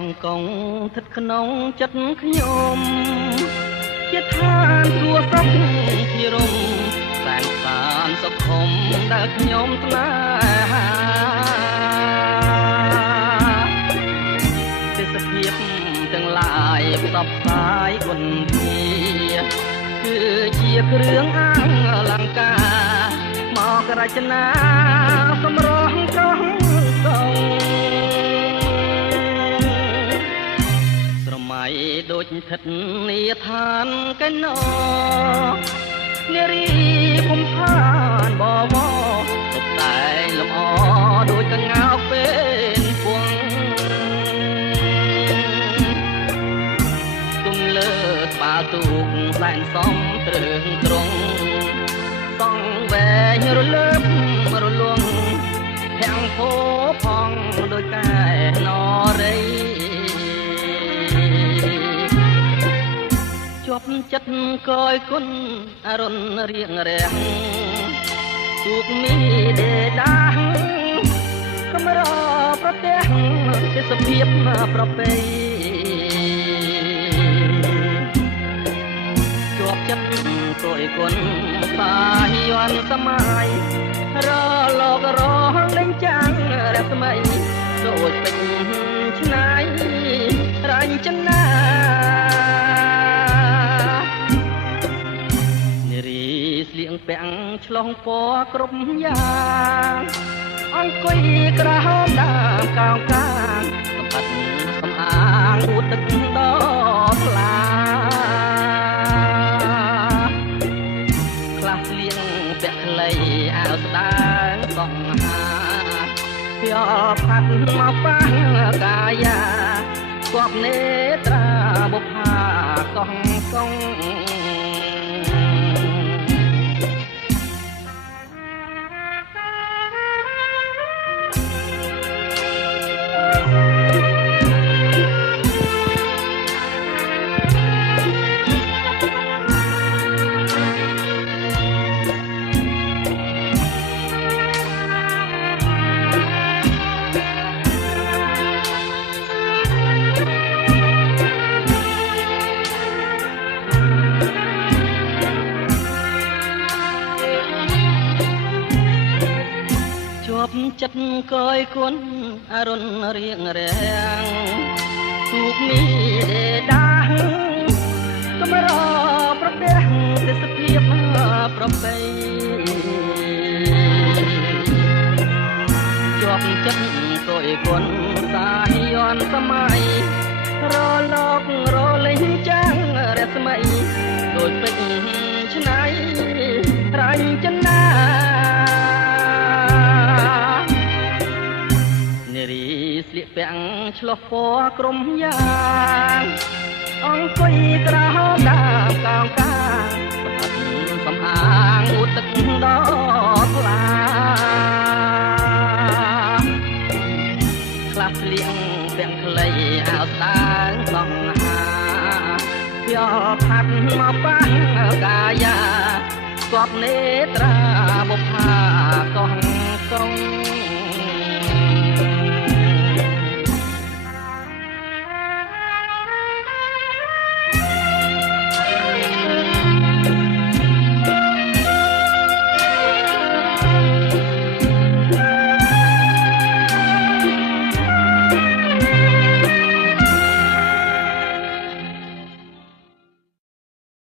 ងកងស្ថិតក្នុងចិត្តខ្ញុំជាឋានសួគ៌សុខជារមសែនសានសុខុមដែលខ្ញុំស្នេហាទេសភាពទាំងឡាយផ្សព្វផ្សាយគុណធាគឺជាគ្រឿងអលង្ការមករចនាសម្រស់កងកងស្រមៃដូចស្ថិតនាឋានកែណោនារីភូមិផានបវរទុកតែលំអដូចកងើពេលពួងទុំលើក្បាលទូកសែនសំត្រឹងត្រង់សងវែងរលើបរលងភាំងពោផងដូចកែនរីជាប់ចិត្តកយគុណអរុនរៀងរាំងទូកមីដេដាស់កំរប្រទេសទេសភាពប្រពៃជាប់ចិត្តកយគុណសាយ័នសម័យរលករលេងចាំងរស្មីដូចពេញឆ្នៃរញ្ចនាស្លៀងពាំងឆ្លងពណ៌គ្រប់យ៉ាងអង្គុយក្រហមដើមកោងកាងសម្បត្តិសំអាងអួតទឹកដល់ថ្លាខ្លះស្លៀងពាក់ខ្លីអាវស្ដើងសង្ហាភ័យផាត់មកប៉ះកាយាគប់នេត្រាបុប្ផាកងកងចិត្តកយគុណអរុនរៀងរាំងទូកមីដេដាស់កំរប្រទេសទេសភាពប្រពៃជាប់ចិត្តកយគុណសាយ័នសម័យរលករលេងចាំងរស្មីដូចពេជ្រឆ្នៃរញ្ចនាស្លៀកពាំងឆ្លុះពណ៌ក្រុមយ៉ាងអង្គុយក្រហមដើមកោងកាងសំអាងអួតទឹកដល់ថ្លាខ្លះស្លៀងពាំងខ្លីអាវស្ដើងសង្ហាភ័យផាត់មកប៉ះកាយាគប់នេត្រា